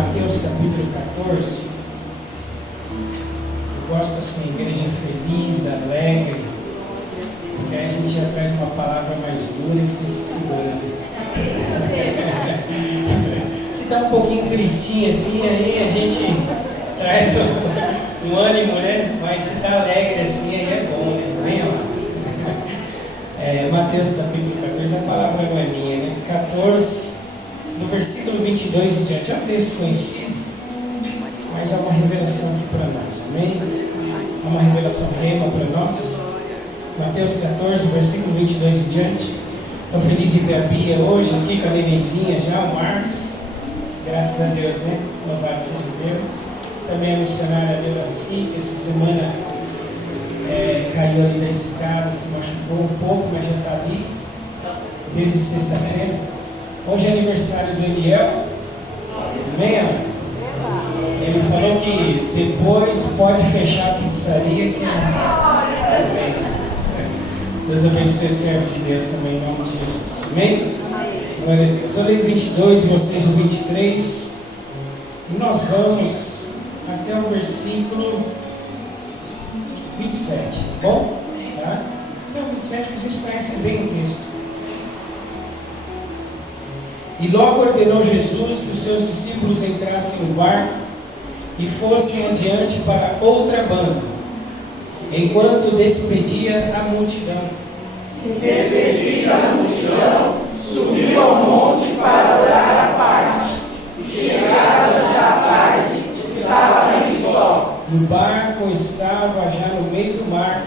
Mateus capítulo 14. Eu gosto assim, igreja feliz, alegre, porque aí a gente já traz uma palavra mais dura e se segura. Se está um pouquinho tristinho assim, aí a gente traz um ânimo, né? Mas se está alegre assim, aí é bom, né? Amém, amados? Mateus capítulo 14, a palavra não é minha, né? 14, no versículo 22 em diante. É um texto conhecido, mas há uma revelação aqui para nós, amém? Há uma revelação rema para nós. Mateus 14, versículo 22 em diante. Estou feliz de ver a Bia hoje aqui com a nenenzinha já, o Marcos. Graças a Deus, né? Louvado seja Deus. Também a missionária Deuraci, que essa semana caiu ali na escada, se machucou um pouco, mas já está ali desde sexta-feira. Hoje é aniversário do Eliel. Amém, amados? Ele falou que depois pode fechar a pizzaria, que Deus abençoe o servo de Deus também, em nome de Jesus. Amém? Glória a Deus. Eu leio 22 e vocês o 23. E nós vamos até o versículo 27, tá bom? Tá? Então, 27 vocês conhecem bem o texto. E logo ordenou Jesus que os seus discípulos entrassem no barco e fossem adiante para outra banda, enquanto despedia a multidão. E despedida a multidão, subiu ao monte para orar à parte. E chegada já a tarde, estava ainda só. E o barco estava já no meio do mar,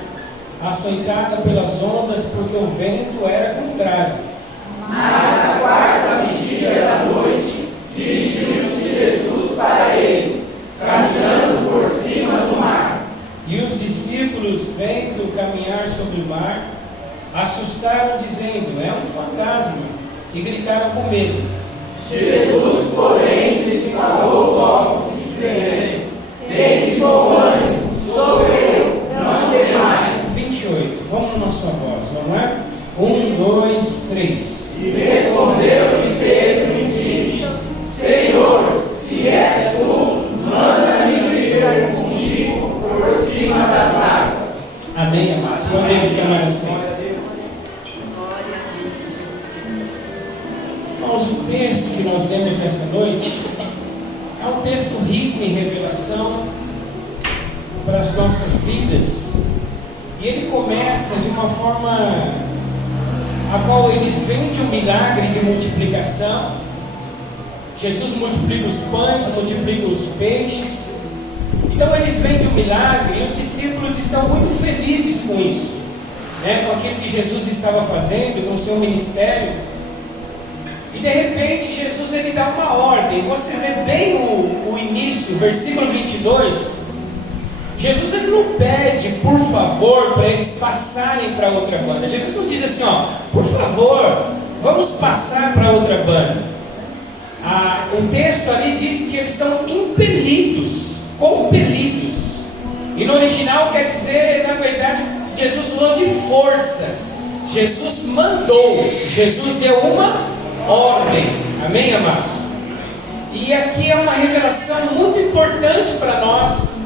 açoitada pelas ondas, porque o vento era contrário. Mas na quarta vigília da noite, dirigiu-se Jesus para eles, caminhando por cima do mar. E os discípulos, vendo caminhar sobre o mar, assustaram, dizendo: é um fantasma, e gritaram com medo. Jesus, porém, lhes falou logo, dizendo: tende bom ânimo, sou eu, não temais. 28, vamos na sua voz, vamos lá? 1, 2, 3. E respondeu-lhe Pedro e disse: Senhor, se és tu, manda-me ir contigo por cima das águas. Amém, amados? Podemos caminhar assim. Irmãos, o texto que nós lemos nessa noite é um texto rico em revelação para as nossas vidas. E ele começa de uma forma a qual eles veem de um milagre de multiplicação. Jesus multiplica os pães, multiplica os peixes. Então eles vêm de um milagre e os discípulos estão muito felizes com isso, né? Com aquilo que Jesus estava fazendo no seu ministério. E de repente Jesus ele dá uma ordem. Você vê bem o início, versículo 22. Jesus ele não pede por favor para eles passarem para outra banda. Jesus não diz assim, por favor, vamos passar para outra banda. O texto ali diz que eles são impelidos, compelidos. E no original quer dizer, na verdade, Jesus usou de força. Jesus mandou, Jesus deu uma ordem. Amém, amados? E aqui é uma revelação muito importante para nós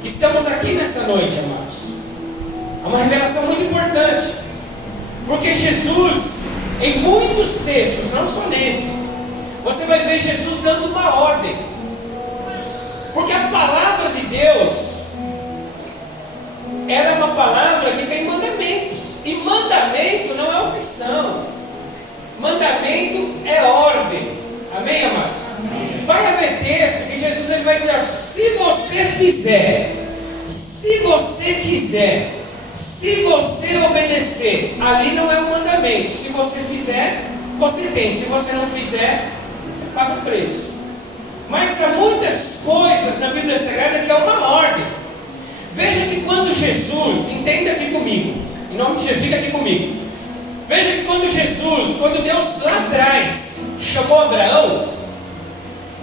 que estamos aqui nessa noite, amados. É uma revelação muito importante, porque Jesus, em muitos textos, não só nesse, você vai ver Jesus dando uma ordem, porque a palavra de Deus era uma palavra que tem mandamentos, e mandamento não é opção, mandamento é ordem. Amém, amados? Amém. Vai haver texto que Jesus ele vai dizer: se você fizer, se você quiser, se você obedecer, ali não é um mandamento. Se você fizer, você tem. Se você não fizer, você paga o preço. Mas há muitas coisas na Bíblia Sagrada que é uma ordem. Veja que quando Jesus, entenda aqui comigo, em nome de Jesus, fica aqui comigo. Veja que quando Deus lá atrás chamou Abraão,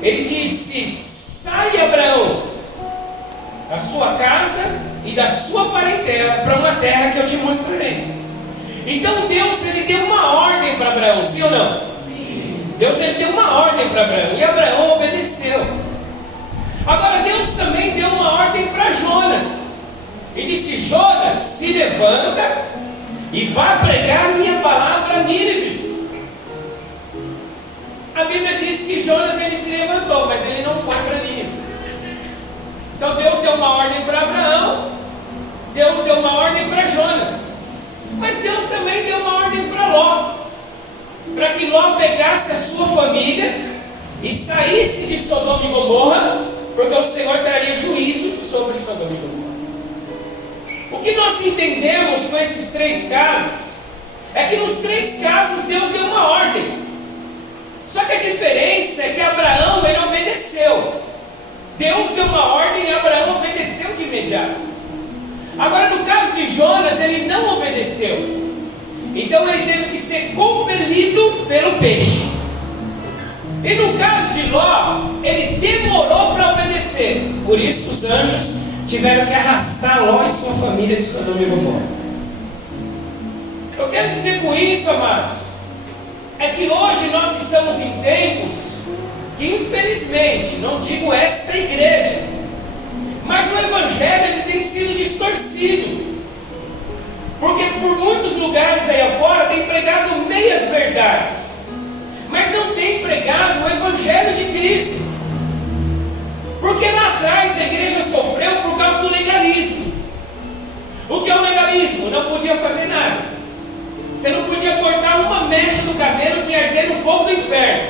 ele disse: sai, Abraão, da sua casa e da sua parentela para uma terra que eu te mostrarei. Então Deus ele deu uma ordem para Abraão, sim ou não? Sim. Deus ele deu uma ordem para Abraão e Abraão obedeceu. Jonas e disse: Jonas, se levanta e vá pregar a minha palavra a Nínive. A Bíblia diz que Jonas ele se levantou, mas ele não foi para Nínive. Então Deus deu uma ordem para Abraão, Deus deu uma ordem para Jonas, mas Deus também deu uma ordem para Ló, para que Ló pegasse a sua família e saísse de Sodoma e Gomorra, porque o Senhor traria juízo sobre Sodoma e Gomorra. O que nós entendemos com esses 3 casos é que nos 3 casos Deus deu uma ordem. Só que a diferença é que Abraão ele obedeceu. Deus deu uma ordem e Abraão obedeceu de imediato. Agora no caso de Jonas ele não obedeceu. Então ele teve que ser compelido pelo peixe. E no caso de Ló, ele demorou para obedecer. Por isso os anjos tiveram que arrastar Ló e sua família de Sodoma e Gomorra. Eu quero dizer com isso, amados, é que hoje nós estamos em tempos que, infelizmente, não digo esta igreja, mas o evangelho ele tem sido distorcido. Porque por muitos lugares aí afora tem pregado meias verdades, mas não tem pregado o evangelho de Cristo. Porque lá atrás a igreja sofreu por causa do legalismo. O que é o legalismo? Não podia fazer nada. Você não podia cortar uma mecha do cabelo que ia arder no fogo do inferno.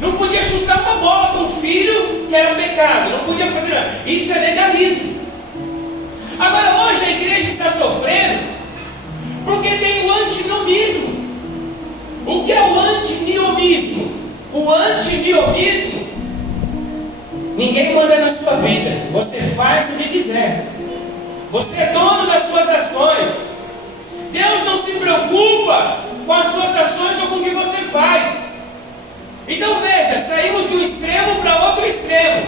Não podia chutar uma bola com um filho, que era pecado. Não podia fazer nada. Isso é legalismo. Agora hoje a igreja está sofrendo porque tem o antinomismo. O que é o antiniomismo? O antiniomismo: ninguém manda na sua vida. Você faz o que quiser. Você é dono das suas ações. Deus não se preocupa com as suas ações ou com o que você faz. Então veja, saímos de um extremo para outro extremo.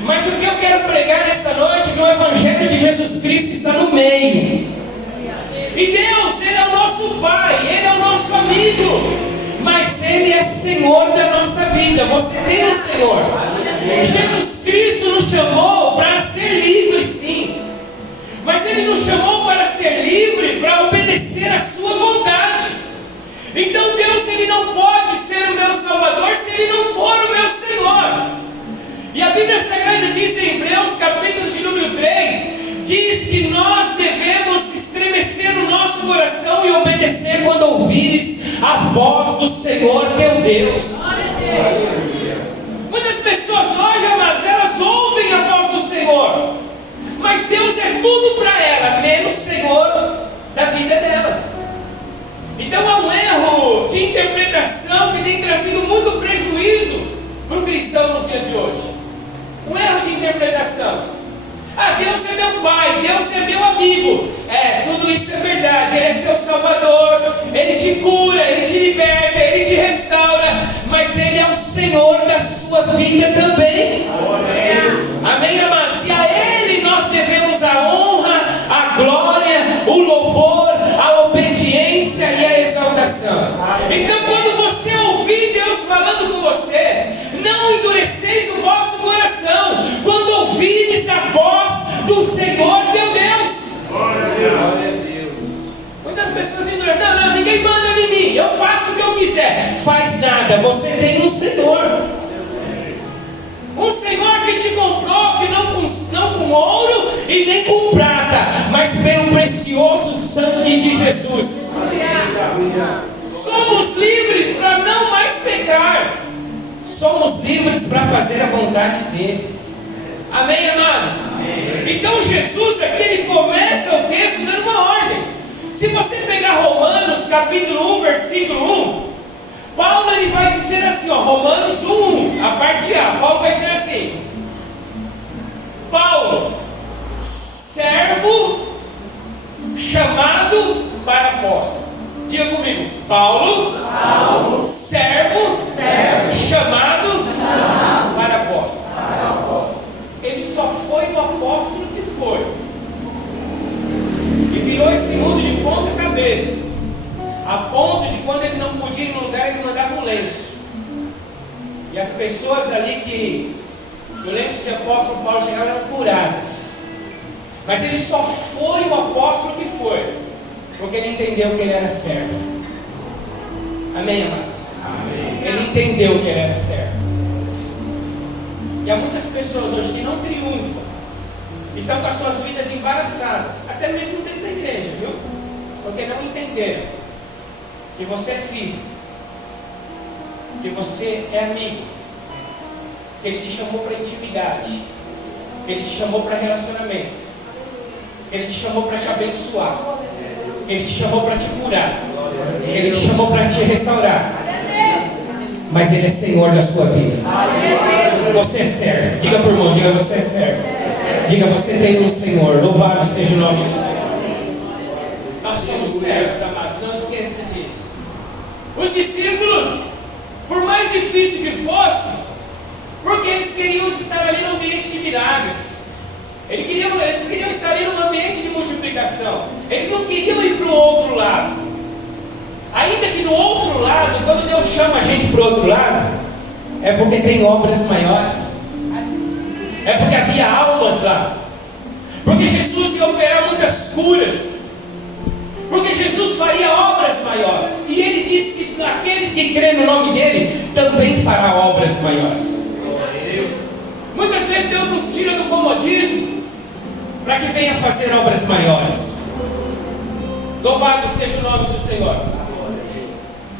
Mas o que eu quero pregar nessa noite é que o Evangelho de Jesus Cristo está no meio. E Deus, Ele é o nosso Pai, Ele é o nosso amigo, mas Ele é Senhor da nossa vida. Você tem um Senhor. Jesus Cristo nos chamou para ser livre, sim, mas Ele nos chamou para ser livre, para obedecer a sua vontade. Então Deus ele não pode ser o meu Salvador se Ele não for o meu Senhor. E a Bíblia Sagrada diz em Hebreus capítulo de número 3, diz que nós devemos estremecer o nosso coração e obedecer quando ouvires a voz do Senhor teu Deus. Muitas pessoas hoje, amados, elas ouvem a voz do Senhor, mas Deus é tudo para ela, menos Senhor da vida dela. Então há um erro de interpretação que tem trazido muito prejuízo para o cristão nos dias de hoje. Um erro de interpretação: ah, Deus é meu Pai, Deus é meu amigo. Tudo isso é verdade. Ele é seu Salvador, Ele te cura, Ele te liberta, Ele te restaura, mas Ele é o Senhor da sua vida também. Amém, amados? E a Ele nós devemos a honra, a glória, o louvor, a obediência e a exaltação. Então quando você ouvir Deus falando com você, não endureceis o vosso coração quando ouvires a voz do Senhor teu Deus. Glória a Deus. Muitas pessoas endurecem: não, ninguém manda em mim, eu faço o que eu quiser. Faz nada, você tem um Senhor. Um Senhor que te comprou, que não com ouro e nem com prata, mas pelo precioso sangue de Jesus. Somos livres para não mais pecar. Somos livres para fazer a vontade dele. Amém, amados? Amém. Então Jesus aqui ele começa o texto dando uma ordem. Se você pegar Romanos capítulo 1, versículo 1, Paulo ele vai dizer assim, Romanos 1, a parte A, Paulo vai dizer assim: Paulo, servo chamado para apóstolo. Diga comigo: Paulo, servo chamado para apóstolo. Ele só foi o apóstolo que foi, e virou esse mundo de ponta cabeça, a ponto de quando ele não podia ir no lugar, ele mandava um lenço, e as pessoas ali que no lenço de apóstolo Paulo chegavam eram curadas. Mas ele só foi o apóstolo que foi, porque ele entendeu que ele era servo. Amém, amados? Amém. Ele entendeu que ele era servo. E há muitas pessoas hoje que não triunfam, estão com as suas vidas embaraçadas, até mesmo dentro da igreja, viu? Porque não entenderam que você é filho, que você é amigo, que Ele te chamou para intimidade, que Ele te chamou para relacionamento, que Ele te chamou para te abençoar, que Ele te chamou para te curar, que Ele te chamou para te restaurar. Mas Ele é Senhor da sua vida. Você é servo. Diga por irmão, diga: você é servo. Diga: você tem um Senhor. Louvado seja o nome do Senhor. Nós somos servos, amados. Não esqueça disso. Os discípulos, por mais difícil que fosse, porque eles queriam estar ali no ambiente de milagres, eles queriam estar ali no ambiente de multiplicação. Eles não queriam ir para o outro lado. Ainda que no outro lado, quando Deus chama a gente para o outro lado, é porque tem obras maiores, é porque havia almas lá, porque Jesus ia operar muitas curas, porque Jesus faria obras maiores, e Ele disse que aqueles que crêem no nome dEle também fará obras maiores. Muitas vezes Deus nos tira do comodismo para que venha fazer obras maiores. Louvado seja o nome do Senhor.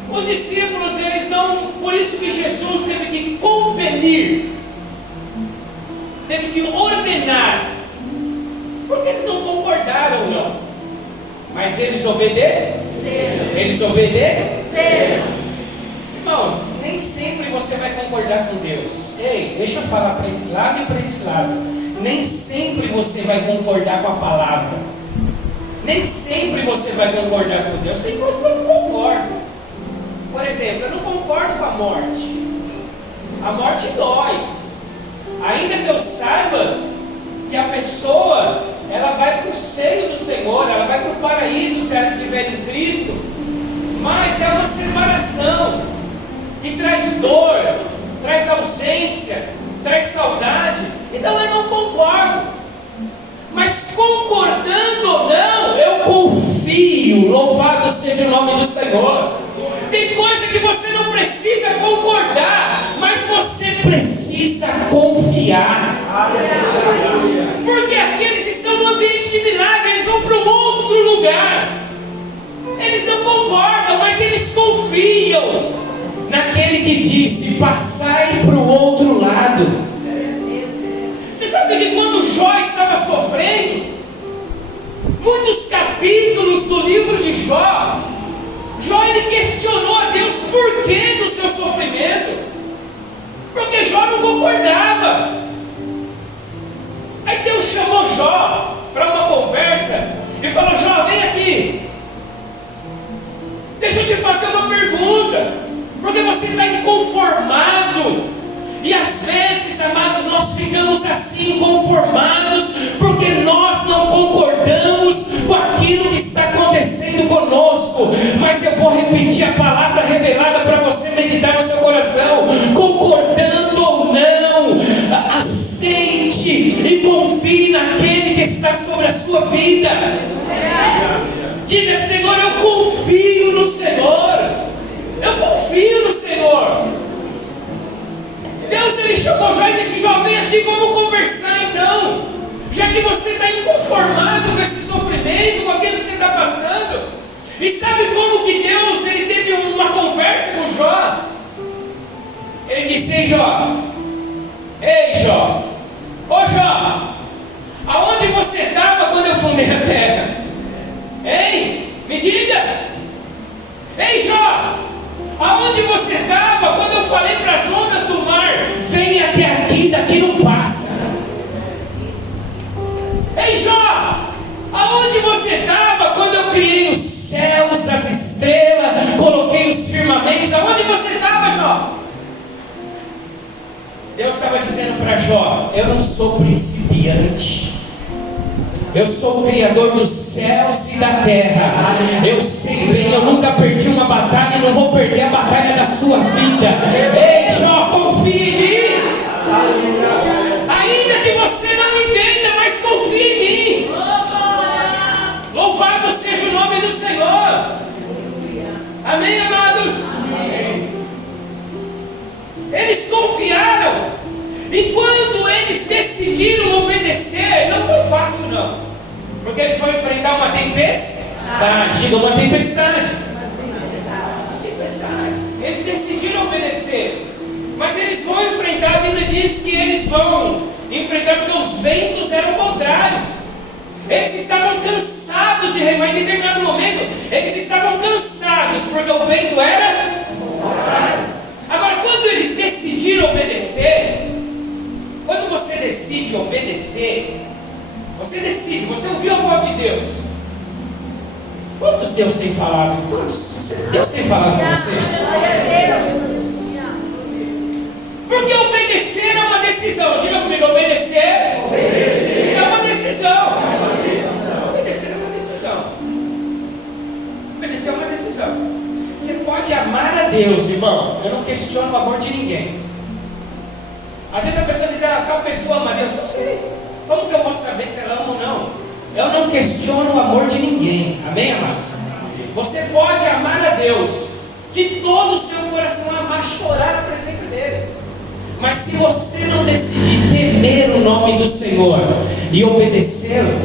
Os discípulos, eles não, por isso que Jesus teve que compelir, teve que ordenar, porque eles não concordaram, não, mas eles obedeceram. Eles obedeceram. Irmãos, nem sempre você vai concordar com Deus. Ei, deixa eu falar para esse lado e para esse lado. Nem sempre você vai concordar com a palavra. Nem sempre você vai concordar com Deus. Tem coisas que eu não concordo. Por exemplo, eu não concordo com a morte. A morte dói. Ainda que eu saiba que a pessoa, ela vai para o seio do Senhor, ela vai para o paraíso se ela estiver em Cristo, mas é uma separação que traz dor, traz ausência, traz saudade. Então eu não concordo. Mas concordando ou não, eu confio. Louvado seja o nome do Senhor. Tem coisa que você não precisa concordar, mas você precisa confiar. Porque aqueles estão no ambiente de milagre, eles vão para um outro lugar. Eles não concordam, mas eles confiam naquele que disse: passai para o outro lado. Você sabe que quando Jó estava sofrendo, muitos capítulos do livro de Jó, ele questionou a Deus por que do seu sofrimento, porque Jó não concordava. Aí Deus chamou Jó para uma conversa e falou: Jó, vem aqui, deixa eu te fazer uma pergunta, porque você está inconformado. E às vezes, amados, nós ficamos assim, conformados, porque nós não concordamos com aquilo que está acontecendo conosco. Mas eu vou repetir a palavra revelada para você meditar no seu coração. Concordando ou não, aceite e confie naquele que está sobre a sua vida. Diga: Senhor, eu confio no Senhor. Eu confio no Senhor. Deus, Ele chamou Jó e disse: Jó, vem aqui, vamos conversar então. Já que você está inconformado com esse sofrimento, com aquilo que você está passando. E sabe como que Deus, Ele teve uma conversa com Jó? Ele disse: ei Jó, ô Jó, aonde você estava quando eu fundei a terra? Hein? Me diga. Ei Jó, aonde você estava quando eu falei para as ondas do mar: vem até aqui, daqui não passa? Ei Jó, aonde você estava quando eu criei os céus, as estrelas, coloquei os firmamentos? Aonde você estava, Jó? Deus estava dizendo para Jó: eu não sou principiante, eu sou o Criador dos céus e da terra. Eu sei bem, eu nunca perdi uma batalha e não vou perder a batalha da sua vida. Ei Jó, confia em mim. Ainda que você não entenda, mas confia em mim. decidiram obedecer, não foi fácil não. Porque eles vão enfrentar uma tempestade. Diga, uma tempestade. Tempestade. Eles decidiram obedecer. Mas eles vão enfrentar, a Bíblia diz que eles vão enfrentar porque os ventos eram contrários. Eles estavam cansados de remar. Em determinado momento, eles estavam cansados porque o vento era contrário. Agora, quando eles decidiram obedecer, quando você decide obedecer, você decide, você ouviu a voz de Deus. Quantos Deus tem falado? Quantos Deus tem falado com você? Porque obedecer é uma decisão. Diga comigo, obedecer é uma decisão. Obedecer é uma decisão. Obedecer é uma decisão. Você pode amar a Deus, irmão. Eu não questiono o amor de ninguém. Às vezes a pessoa diz, tal pessoa ama a Deus. Não sei. Como que eu vou saber se ela ama ou não? Eu não questiono o amor de ninguém. Amém, amados? Você pode amar a Deus de todo o seu coração, amar, chorar na presença dEle. Mas se você não decidir temer o nome do Senhor e obedecê-lo,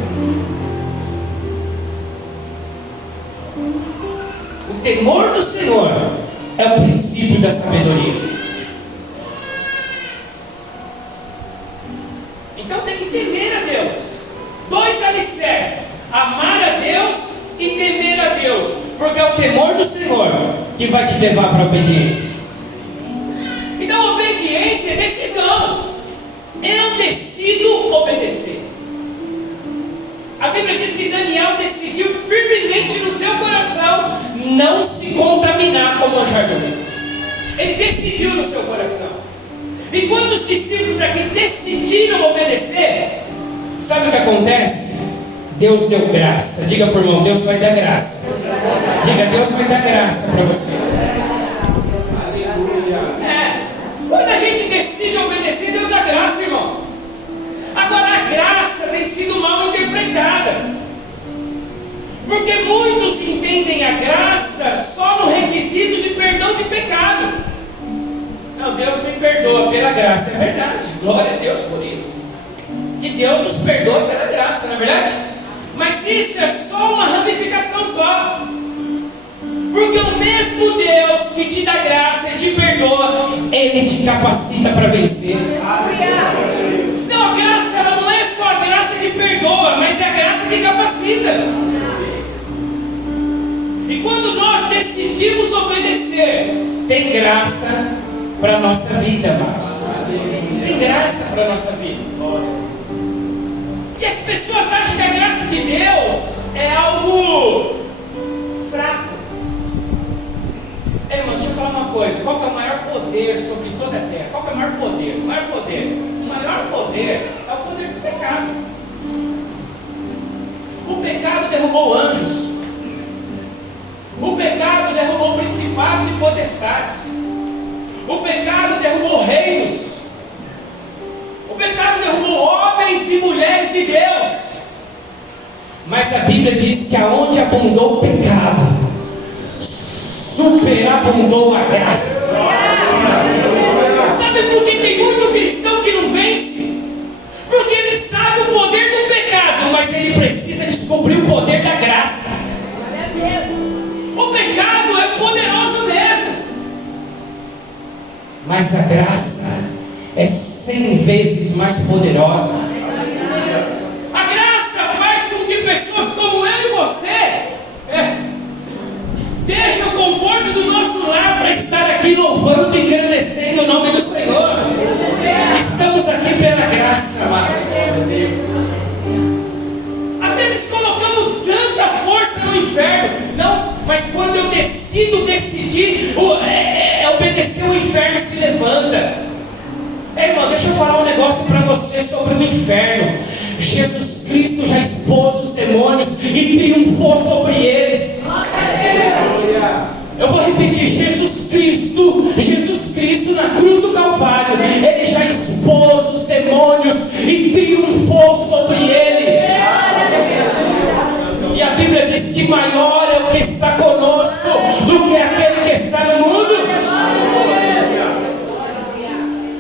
o temor do Senhor é o princípio da sabedoria. Então tem que temer a Deus. Dois alicerces: amar a Deus e temer a Deus. Porque é o temor do Senhor que vai te levar para a obediência. Então, obediência é decisão. Eu decido obedecer. A Bíblia diz que Daniel decidiu firmemente no seu coração não se contaminar com o manjar. Ele decidiu no seu coração. E quando os discípulos aqui decidiram obedecer, sabe o que acontece? Deus deu graça. Diga para o irmão, Deus vai dar graça. Diga, Deus vai dar graça para você. Quando a gente decide obedecer, Deus dá graça, irmão. Agora, a graça tem sido mal interpretada. Porque muitos entendem a graça só no requisito de perdão de pecado. Não, Deus me perdoa pela graça. É verdade, glória a Deus por isso. Que Deus nos perdoa pela graça, não é verdade? Mas isso é só uma ramificação só. Porque o mesmo Deus que te dá graça e te perdoa, Ele te capacita para vencer. Então a graça, ela não é só a graça que perdoa, mas é a graça que capacita. E quando nós decidimos obedecer, tem graça para a nossa vida, amados. Tem graça para a nossa vida. E as pessoas acham que a graça de Deus é algo fraco. Irmão, deixa eu falar uma coisa. Qual que é o maior poder sobre toda a terra? Qual que é o maior poder? O maior poder é o poder do pecado. O pecado derrubou anjos. O pecado derrubou principados e potestades. O pecado derrubou reinos. O pecado derrubou homens e mulheres de Deus. Mas a Bíblia diz que aonde abundou o pecado, superabundou a graça. Sabe por que tem muito cristão que não vence? Porque ele sabe o poder do pecado, mas ele precisa descobrir o poder da graça. O pecado é poderoso mesmo, mas a graça é 100 vezes mais poderosa. A graça faz com que pessoas como eu e você deixem o conforto do nosso lar para estar aqui louvando e engrandecendo o nome do Senhor. Estamos aqui pela graça, amados. Às vezes colocamos tanta força no inferno. Não, mas quando eu decidir obedecer, o inferno se levanta. Irmão, deixa eu falar um negócio para você sobre o inferno. Jesus Cristo já expôs os demônios e triunfou sobre eles. Eu vou repetir, Jesus Cristo na cruz do Calvário, Ele já expôs os demônios e triunfou sobre ele. E a Bíblia diz que maior é o que está conosco do que aquele que está no mundo.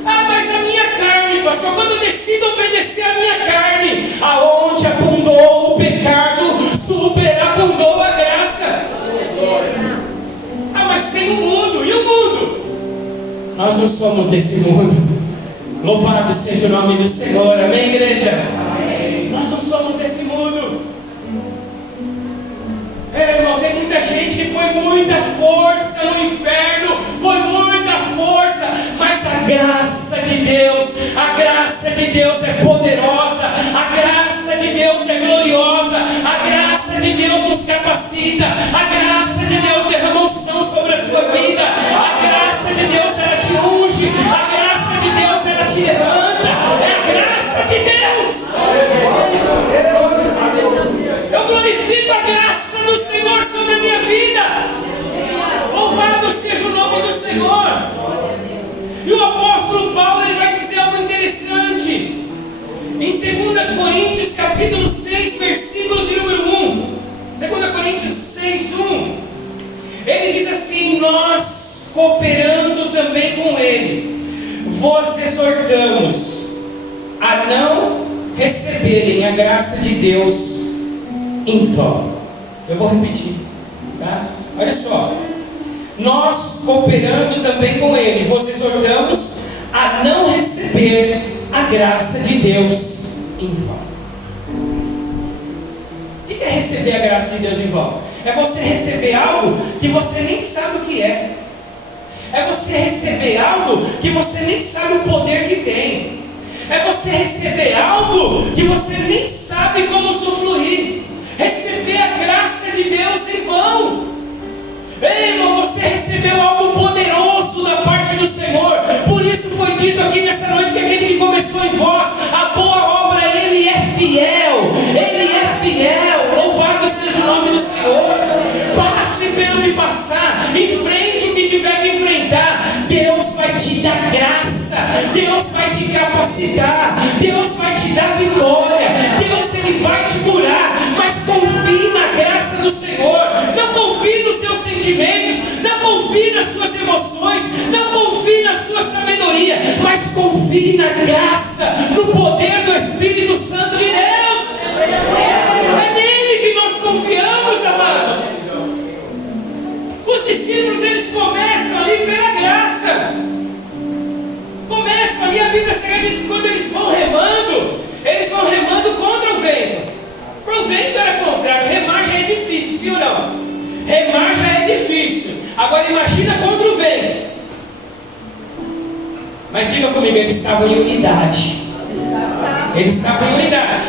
Mas a minha carne, pastor, quando eu decido obedecer somos desse mundo. Louvado seja o nome do Senhor. Amém, igreja? Amém. Nós não somos desse mundo. Irmão, tem muita gente que põe muita força no inferno, põe muita força, mas a graça de Deus é poderosa, a graça de Deus é gloriosa, a graça de Deus nos capacita, a graça de Deus derrama unção sobre a sua vida, a graça de Deus ela te unge, a graça de Deus ela te levanta, é a graça de Deus. Eu glorifico a graça do Senhor sobre a minha vida. Louvado seja o nome do Senhor. E o apóstolo Paulo ele vai dizer algo interessante. Em 2 Coríntios capítulo 6, versículo de número 1. 2 Coríntios 6, 1. Ele diz assim: nós, cooperando também com ele, vos exortamos a não receberem a graça de Deus em vão. Eu vou repetir, tá? Olha só. Nós, cooperando também com ele, vos exortamos a não receber a graça de Deus em vão. O que é receber a graça de Deus em vão? É você receber algo que você nem sabe o que é. É você receber algo que você nem sabe o poder que tem. É você receber algo que você nem sabe como usufruir. Receber a graça de Deus em vão. Ei, irmão, você recebeu algo poderoso da parte do Senhor. Por isso foi dito aqui nessa noite que aquele que começou em vós a boa obra, Ele é fiel. Ele é fiel. Louvado seja o nome do Senhor. Passe pelo que passar, enfrente o que tiver que enfrentar. Deus vai te dar graça, Deus vai te capacitar, Deus vai te dar vitória, Deus Ele vai te curar. Mas confie na graça do Senhor. Não confie nos seus sentimentos, não confie nas suas emoções, não confie na sua sabedoria, mas confie na graça, no poder do Espírito Santo de Deus. É nele que nós confiamos, amados. Os discípulos eles começam ali pela graça. Começam ali, a Bíblia Sagrada diz que quando eles vão remando contra o vento. Para o vento era contrário, remar já é difícil, sim ou não? Remar já é difícil. Agora imagina contra o vento. Mas diga comigo, eles estavam em unidade. Eles estavam em unidade.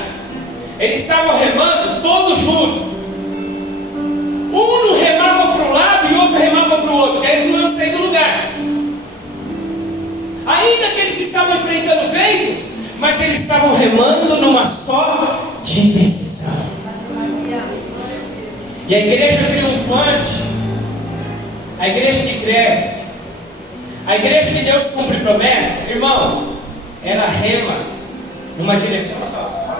Eles estavam remando todos juntos. Um não remava para um lado e outro remava para o outro, porque eles não iam sair do lugar. Ainda que eles estavam enfrentando o vento, mas eles estavam remando numa só direção. E a igreja triunfante, a igreja que cresce, a igreja que Deus cumpre promessa, irmão, ela rema numa direção só.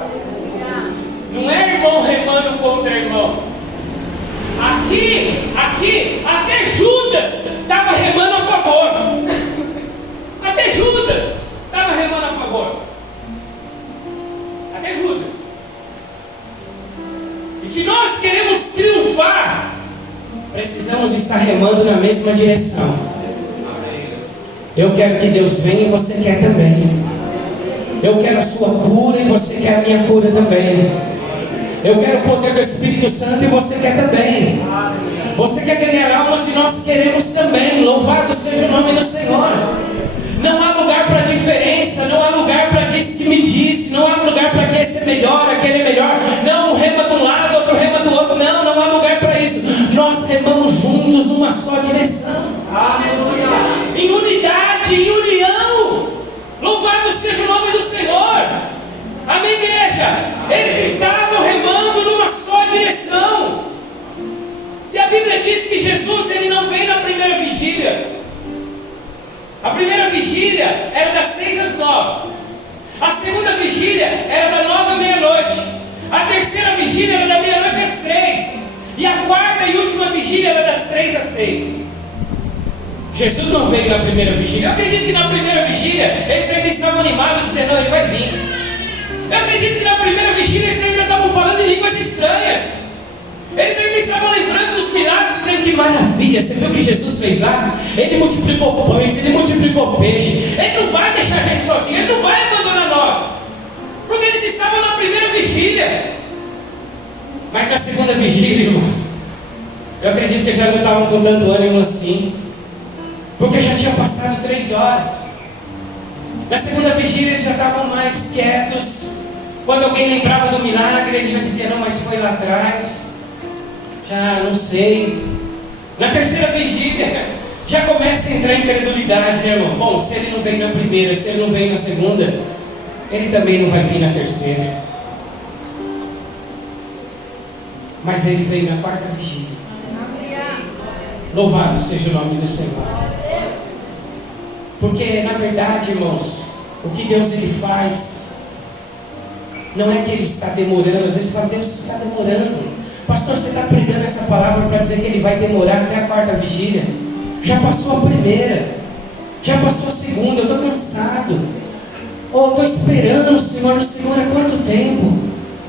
Não é irmão remando contra irmão. Aqui, até Judas estava remando a favor. Até Judas estava remando a favor. Até Judas. E se nós queremos triunfar, precisamos estar remando na mesma direção. Eu quero que Deus venha e você quer também. Eu quero a sua cura e você quer a minha cura também. Eu quero o poder do Espírito Santo e você quer também. Você quer ganhar almas e nós queremos também. Louvado seja o nome do Senhor. Não há lugar para diferença, não há lugar para disse que me disse, não há lugar para que esse é melhor, aquele é melhor. Não, um rema de um lado, outro rema do outro. Não, não há lugar para isso. Nós remamos juntos numa só direção. Aleluia. Em unidade, em união. Louvado seja o nome do Senhor. Amém, igreja? Eles estavam remando numa só direção. E a Bíblia diz que Jesus ele não veio na primeira vigília. A primeira vigília era das 6 às 9. A segunda vigília era da 9 à meia-noite. A terceira vigília era da meia-noite às 3. E a quarta e última vigília era das 3 às 6. Jesus não veio na primeira vigília. Eu acredito que na primeira vigília eles ainda estavam animados, dizendo, não, ele vai vir. Eu acredito que na primeira vigília eles ainda estavam falando em línguas estranhas. Eles ainda estavam lembrando dos milagres, dizendo que que maravilha, você viu o que Jesus fez lá? Ele multiplicou pães, Ele multiplicou peixe. Ele não vai deixar a gente sozinho, Ele não vai abandonar nós. Porque eles estavam na primeira vigília. Mas na segunda vigília, irmãos, eu acredito que eles já não estavam com tanto ânimo assim. Porque já tinha passado 3 horas. Na segunda vigília eles já estavam mais quietos. Quando alguém lembrava do milagre, ele já dizia, não, mas foi lá atrás. Já não sei. Na terceira vigília, já começa a entrar a incredulidade, né, irmão? Bom, se ele não veio na primeira, se ele não veio na segunda, ele também não vai vir na terceira. Mas ele veio na quarta vigília. Louvado seja o nome do Senhor. Porque, na verdade, irmãos, o que Deus ele faz, não é que Ele está demorando. Às vezes fala, Deus está demorando. Pastor, você está pregando essa palavra para dizer que Ele vai demorar até a quarta vigília? Já passou a primeira, já passou a segunda, eu estou cansado. Estou esperando o Senhor há quanto tempo?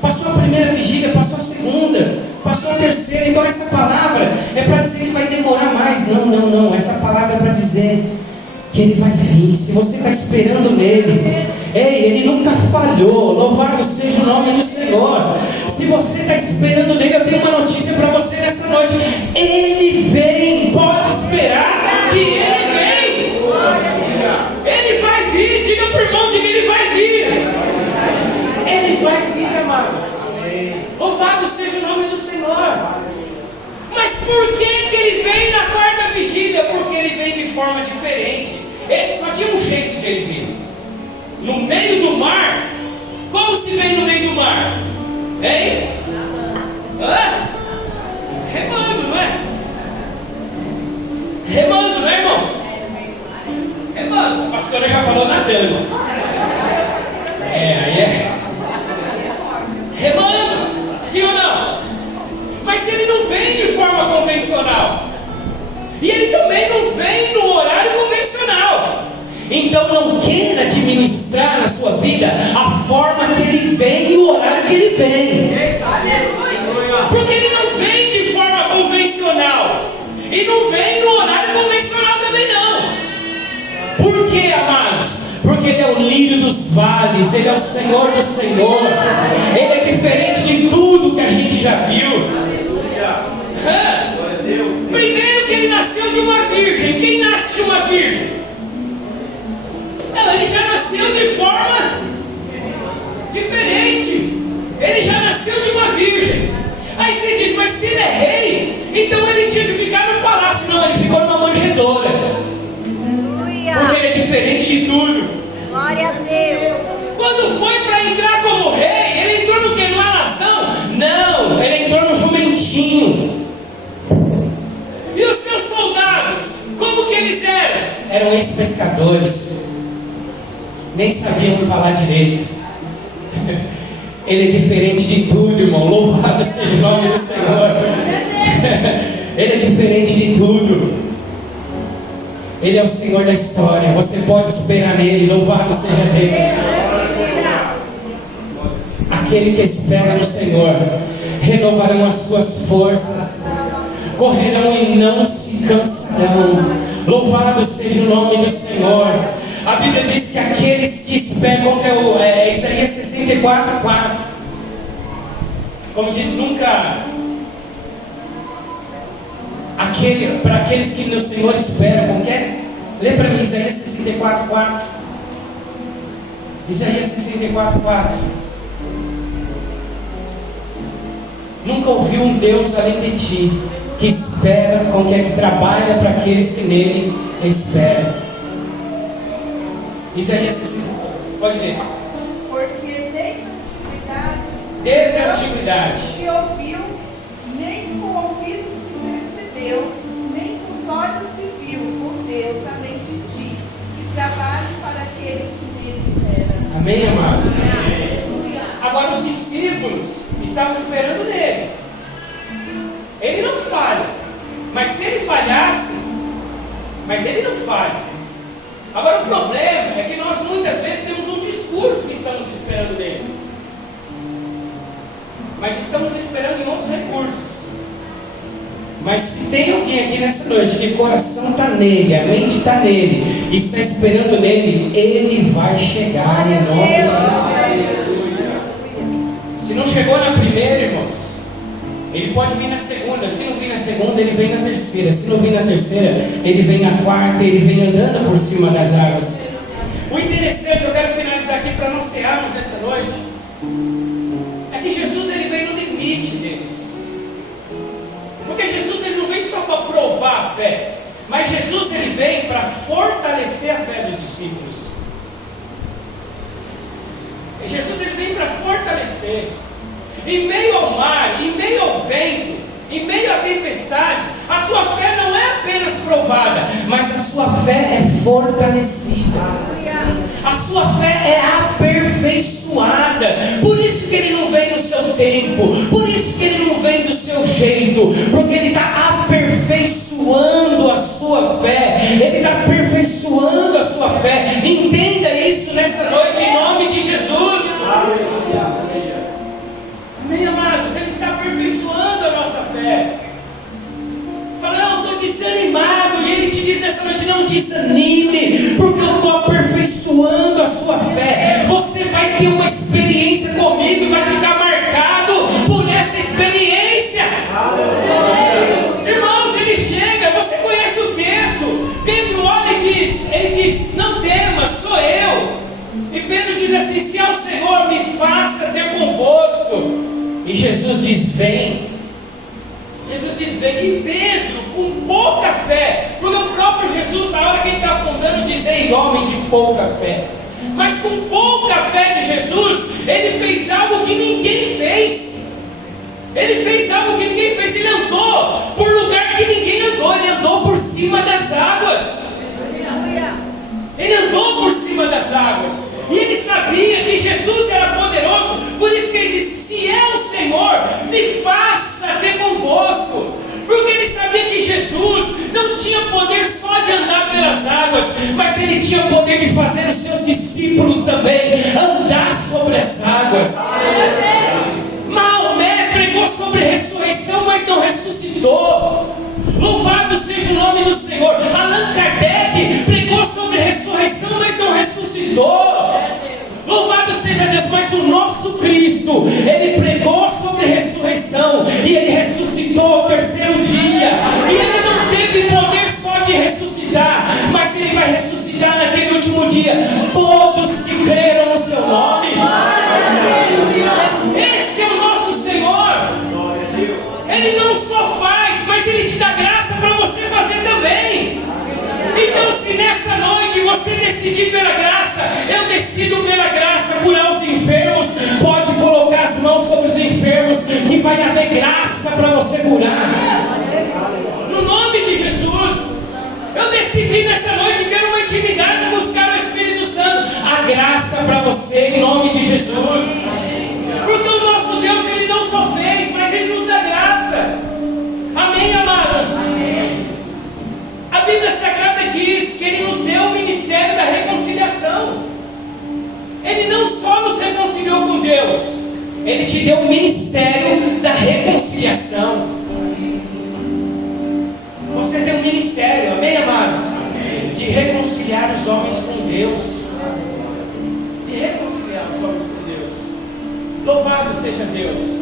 Passou a primeira vigília, passou a segunda, passou a terceira. Então essa palavra é para dizer que vai demorar mais. Não, essa palavra é para dizer que Ele vai vir. Se você está esperando nele, Ele nunca falhou. Louvado seja o nome do Senhor. Se você está esperando nele, eu tenho uma notícia para você nessa noite. Ele vem, pode esperar que Ele vem. Ele vai vir, diga para o irmão, diga, Ele vai vir. Ele vai vir, amado. Louvado seja o nome do Senhor. Mas por que Ele vem na quarta vigília? Porque Ele vem de forma diferente. Só tinha um jeito de Ele vir. No meio do mar. Como se vem no meio do mar? Hein? Remando, não é? Remando, não é, irmãos? Remando. A pastora já falou nadando. Aí é. Remando. Sim ou não? Mas Ele não vem de forma convencional. E Ele também não vem no horário convencional. Então não queira administrar na sua vida a forma que Ele vem e o horário que Ele vem. Porque Ele não vem de forma convencional. E não vem no horário convencional também não. Por quê, amados? Porque Ele é o lírio dos vales, Ele é o Senhor do Senhor. Ele é diferente de tudo que a gente já viu. Primeiro que Ele nasceu de uma virgem. Quem nasce de uma virgem? Não, Ele já nasceu de forma diferente. Ele já nasceu de uma virgem. Aí você diz, mas se Ele é rei, então Ele tinha que ficar no palácio. Não, Ele ficou numa manjedoura. Porque Ele é diferente de tudo. Glória a Deus. Quando foi para entrar como rei, Ele entrou no quê? Numa nação? Não, Ele entrou no jumentinho. E os seus soldados, como que eles eram? Eram ex-pescadores. Nem sabiam falar direito. Ele é diferente de tudo, irmão. Louvado seja o nome do Senhor. Ele é diferente de tudo. Ele é o Senhor da história. Você pode esperar nele. Louvado seja Deus. Aquele que espera no Senhor renovarão as suas forças, correrão e não se cansarão. Louvado seja o nome do Senhor. A Bíblia diz que aqueles que esperam, Isaías 64:4, como diz, nunca, para aqueles que no Senhor esperam, como que é? Lê para mim Isaías 64:4. Isaías 64:4. Nunca ouviu um Deus além de ti, que espera, com que trabalha para aqueles que nele esperam. Isaías 64, pode ler. Porque desde a antiguidade Se ouviu, nem com o ouvido se percebeu, nem com os olhos se viu por Deus além de ti, que trabalha para aqueles que nele esperam. Amém, amados? Agora os discípulos estavam esperando nele. Ele não falha. Mas se ele falhasse, mas ele não falha. Agora o problema é que nós muitas vezes temos um discurso que estamos esperando nele. Mas estamos esperando em outros recursos. Mas se tem alguém aqui nessa noite que o coração está nele, a mente está nele, e está esperando nele, ele vai chegar em nome de Jesus. Se não chegou na primeira, irmãos, ele pode vir na segunda. Se não vir na segunda, ele vem na terceira. Se não vir na terceira, ele vem na quarta. Ele vem andando por cima das águas. O interessante, eu quero finalizar aqui para nós cearmos nessa noite, é que Jesus ele vem no limite deles. Porque Jesus ele não vem só para provar a fé, mas Jesus ele vem para fortalecer a fé dos discípulos. E Jesus ele vem para fortalecer. Em meio ao mar, em meio ao vento, em meio à tempestade, a sua fé não é apenas provada, mas a sua fé é fortalecida. A sua fé é aperfeiçoada. Por isso que ele não vem no seu tempo, por isso que ele não vem do seu jeito, porque ele está aperfeiçoando a sua fé. Ele está aperfeiçoando a sua fé. Entenda isso nessa noite em nome de Jesus. Amém, amados? Ele está aperfeiçoando a nossa fé. Fala, não, estou desanimado. E ele te diz essa noite, não desanime, porque eu estou aperfeiçoando a sua fé. Você vai ter uma experiência comigo e vai ficar marcado por essa experiência. Irmãos, ele chega, você conhece o texto. Pedro olha e diz, ele diz, não temas, sou eu. E Pedro diz assim, se é o Senhor, me faça ter convosco. E Jesus diz, vem. Jesus diz, vem. E Pedro, com pouca fé, porque o próprio Jesus, na hora que ele está afundando, diz, ei, homem de pouca fé. Mas com pouca fé de Jesus, ele fez algo que ninguém fez. Ele fez algo que ninguém fez. Ele andou por lugar que ninguém andou. Ele andou por cima das águas. Ele andou por cima das águas. E ele sabia que Jesus era poderoso. Por isso que ele disse, se é o Senhor, me faça ter convosco. Porque ele sabia que Jesus não tinha poder só de andar pelas águas, mas ele tinha poder de fazer os seus discípulos também andar sobre as águas. Maomé pregou sobre ressurreição, mas não ressuscitou. Louvado seja o nome do Senhor. Allan Kardec pregou sobre ressurreição, mas não ressuscitou. Louvado seja Deus. Mas o nosso Cristo, ele pregou sobre ressurreição e ele ressuscitou ao terceiro dia. E ele não teve poder só de ressuscitar, mas ele vai ressuscitar naquele último dia todos que creram no seu nome. Esse é o nosso Senhor. Ele não só faz, mas ele te dá graça para você fazer também. Então, se nessa noite você decidir pela graça, eu decido pela graça curar os enfermos, pode colocar as mãos sobre os enfermos, que vai haver graça para você curar. No nome de Jesus, eu decidi nessa noite ter uma intimidade, buscar o Espírito Santo, a graça para você em nome de Jesus. Porque o nosso Deus, ele não só fez, mas ele nos dá graça. Amém, amados? Amém. A Bíblia Sagrada diz que ele nos deu o ministério da reconciliação. Ele não só nos reconciliou com Deus, ele te deu o ministério da reconciliação. Você tem um ministério, amém, amados? Amém. De reconciliar os homens com Deus. De reconciliar os homens com Deus. Louvado seja Deus.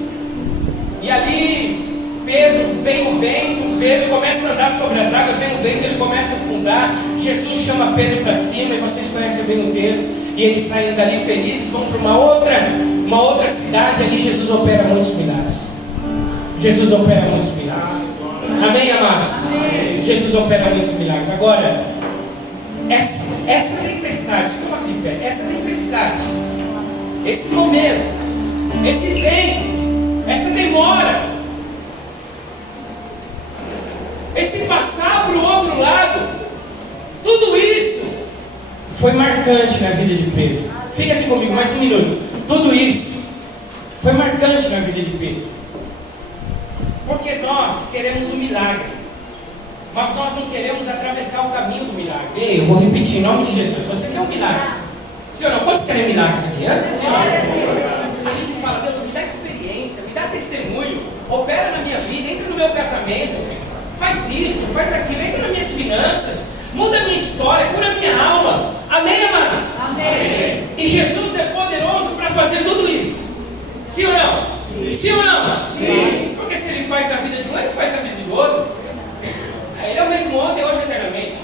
E ali Pedro, vem o vento, Pedro começa a andar sobre as águas, vem o vento, ele começa a afundar. Jesus chama Pedro para cima, e vocês conhecem bem o texto. E eles saem dali felizes, vão para uma outra cidade. Ali Jesus opera muitos milagres. Jesus opera muitos milagres. Amém, amados? Amém. Jesus opera muitos milagres. Agora, essa tempestade, se coloca de pé, essa tempestade, esse momento, esse vento, essa demora, esse passar para o outro lado, tudo isso foi marcante na vida de Pedro. Fica aqui comigo mais um minuto. Tudo isso foi marcante na vida de Pedro, porque nós queremos um milagre, mas nós não queremos atravessar o caminho do milagre. Ei, eu vou repetir em nome de Jesus. Você quer um milagre? Sim ou não? Quantos querem milagres aqui? Sim ou não? A gente fala, Deus, me dá experiência, me dá testemunho, opera na minha vida, entra no meu casamento. faz isso, faz aquilo, entra nas minhas finanças, muda a minha história, cura a minha alma. Amém, amados? Amém. E Jesus é poderoso para fazer tudo isso. Sim ou não? Sim ou não? Sim. Porque se Ele faz na vida de um, Ele faz na vida de outro. Ele é o mesmo ontem, hoje e eternamente.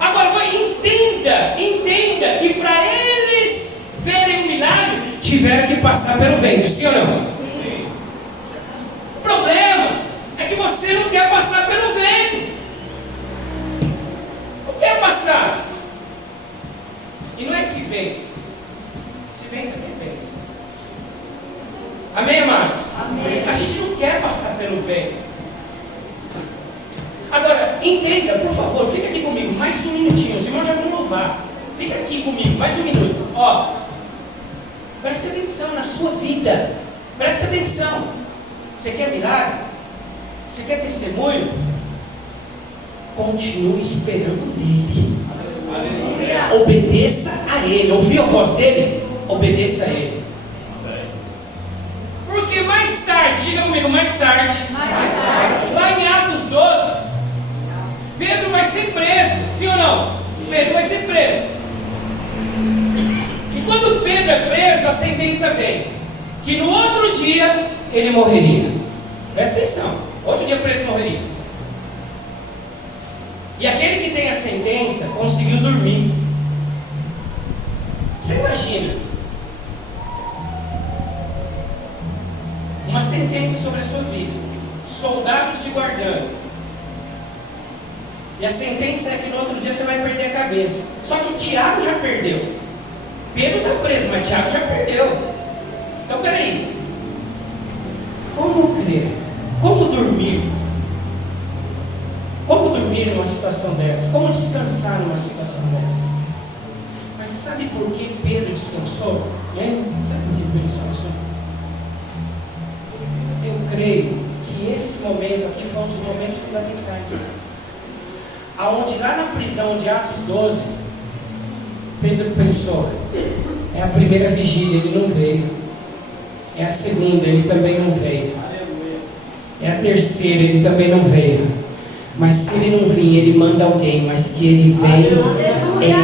Agora, entenda que para eles verem o milagre, tiveram que passar pelo vento. Sim ou não? Sim. O problema é que você não quer passar pelo vento. Não quer passar. E não é esse vento. Esse vento aqui pensa. Amém, amados? Amém. A gente não quer passar pelo vento. Agora, entenda, por favor, fica aqui comigo mais um minutinho. Os irmãos já vão louvar. Fica aqui comigo, mais um minuto. Ó, preste atenção na sua vida. Preste atenção. Você quer milagre? Você quer testemunho? Continue esperando nele. Aleluia. Obedeça a Ele. Ouviu a voz dele? Obedeça a Ele. Porque mais tarde, diga comigo, mais tarde, lá em Atos 12, Pedro vai ser preso. Sim ou não? Pedro vai ser preso. E quando Pedro é preso, a sentença vem que no outro dia ele morreria. Presta atenção. Outro dia Pedro morreria. E aquele que tem a sentença conseguiu dormir. Você imagina uma sentença sobre a sua vida, soldados te guardando, e a sentença é que no outro dia você vai perder a cabeça. Só que Tiago já perdeu. Pedro está preso, mas Tiago já perdeu. Então peraí, como crer? Como dormir? Como dormir numa situação dessa? Como descansar numa situação dessa? Mas sabe por que Pedro descansou? Hein? Sabe por que Pedro descansou? Eu creio que esse momento aqui foi um dos momentos fundamentais. Aonde lá na prisão de Atos 12, Pedro pensou, é a primeira vigília, ele não veio. É a segunda, ele também não veio. É a terceira, ele também não veio. Mas se ele não vir, ele manda alguém, mas que ele veio, ele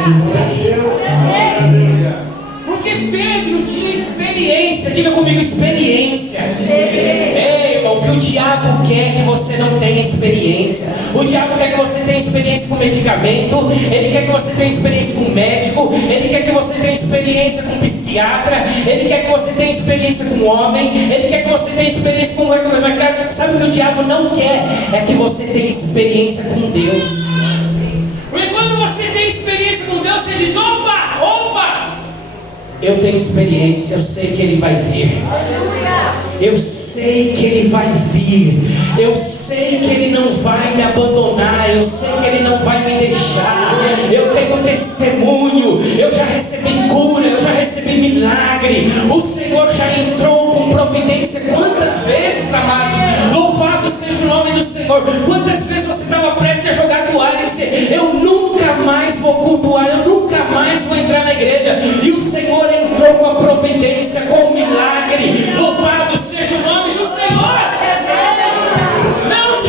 veio. Porque Pedro tinha experiência, diga comigo, experiência. Ei, irmão, que o diabo quer que você não tenha experiência. O diabo quer que você tenha experiência com medicamento, ele quer que você tenha experiência com médico, ele quer que você tenha experiência com psiquiatra, ele quer que você tenha experiência com homem, ele quer que você tenha experiência com qualquer coisa. Mas sabe o que o diabo não quer? É que você tenha experiência com Deus. Porque quando você tem experiência com Deus, você diz, opa! Eu tenho experiência, eu sei que Ele vai vir. Eu sei que Ele vai vir. Eu sei que Ele não vai me abandonar. Eu sei que Ele não vai me deixar. Eu tenho testemunho. Eu já recebi cura. Eu já recebi milagre. O Senhor já entrou com providência. Quantas vezes, amado? Louvado seja o nome do Senhor. Quantas vezes você estava prestes a jogar a toalha e dizer, eu nunca mais vou cultuar, eu nunca mais vou entrar na igreja. E o Senhor entrou com a providência, com o milagre. Louvado seja o nome do Senhor. Não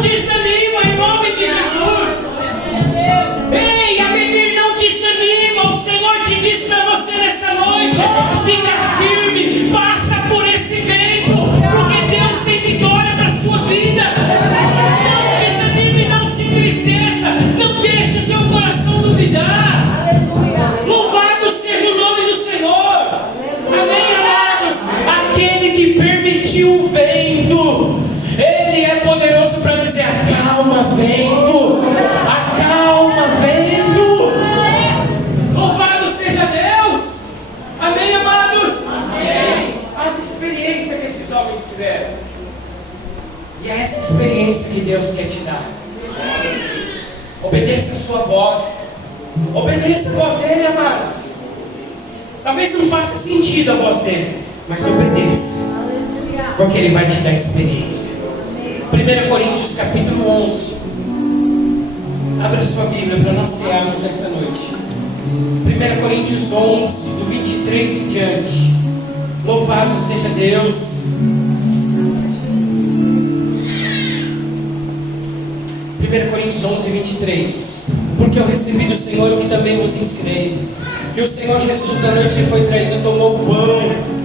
desanima em nome de Jesus. Ei, Ademir, não desanima. O Senhor te diz para você nessa noite, fica firme, passa por esse vento, porque Deus tem vitória para a sua vida. Não desanime, não se entristeça, não deixe seu coração duvidar. Louvado seja o nome do Senhor. Amém, amados? Aquele que permitiu o vento, Ele é poderoso para dizer, acalma vento, acalma vento. Louvado seja Deus. Amém, amados? Amém. As experiências que esses homens tiveram, e é essa experiência que Deus quer te dar. Obedeça a sua voz. Obedeça a voz dele, amados. Talvez não faça sentido a voz dele, mas obedeça, porque ele vai te dar experiência. 1 Coríntios capítulo 11. Abra sua Bíblia para nós cearmos essa noite. 1 Coríntios 11, do 23 em diante. Louvado seja Deus. 1 Coríntios 11, 23. Porque eu recebi do Senhor o que também vos ensinei, que o Senhor Jesus, na noite que foi traído, tomou o pão,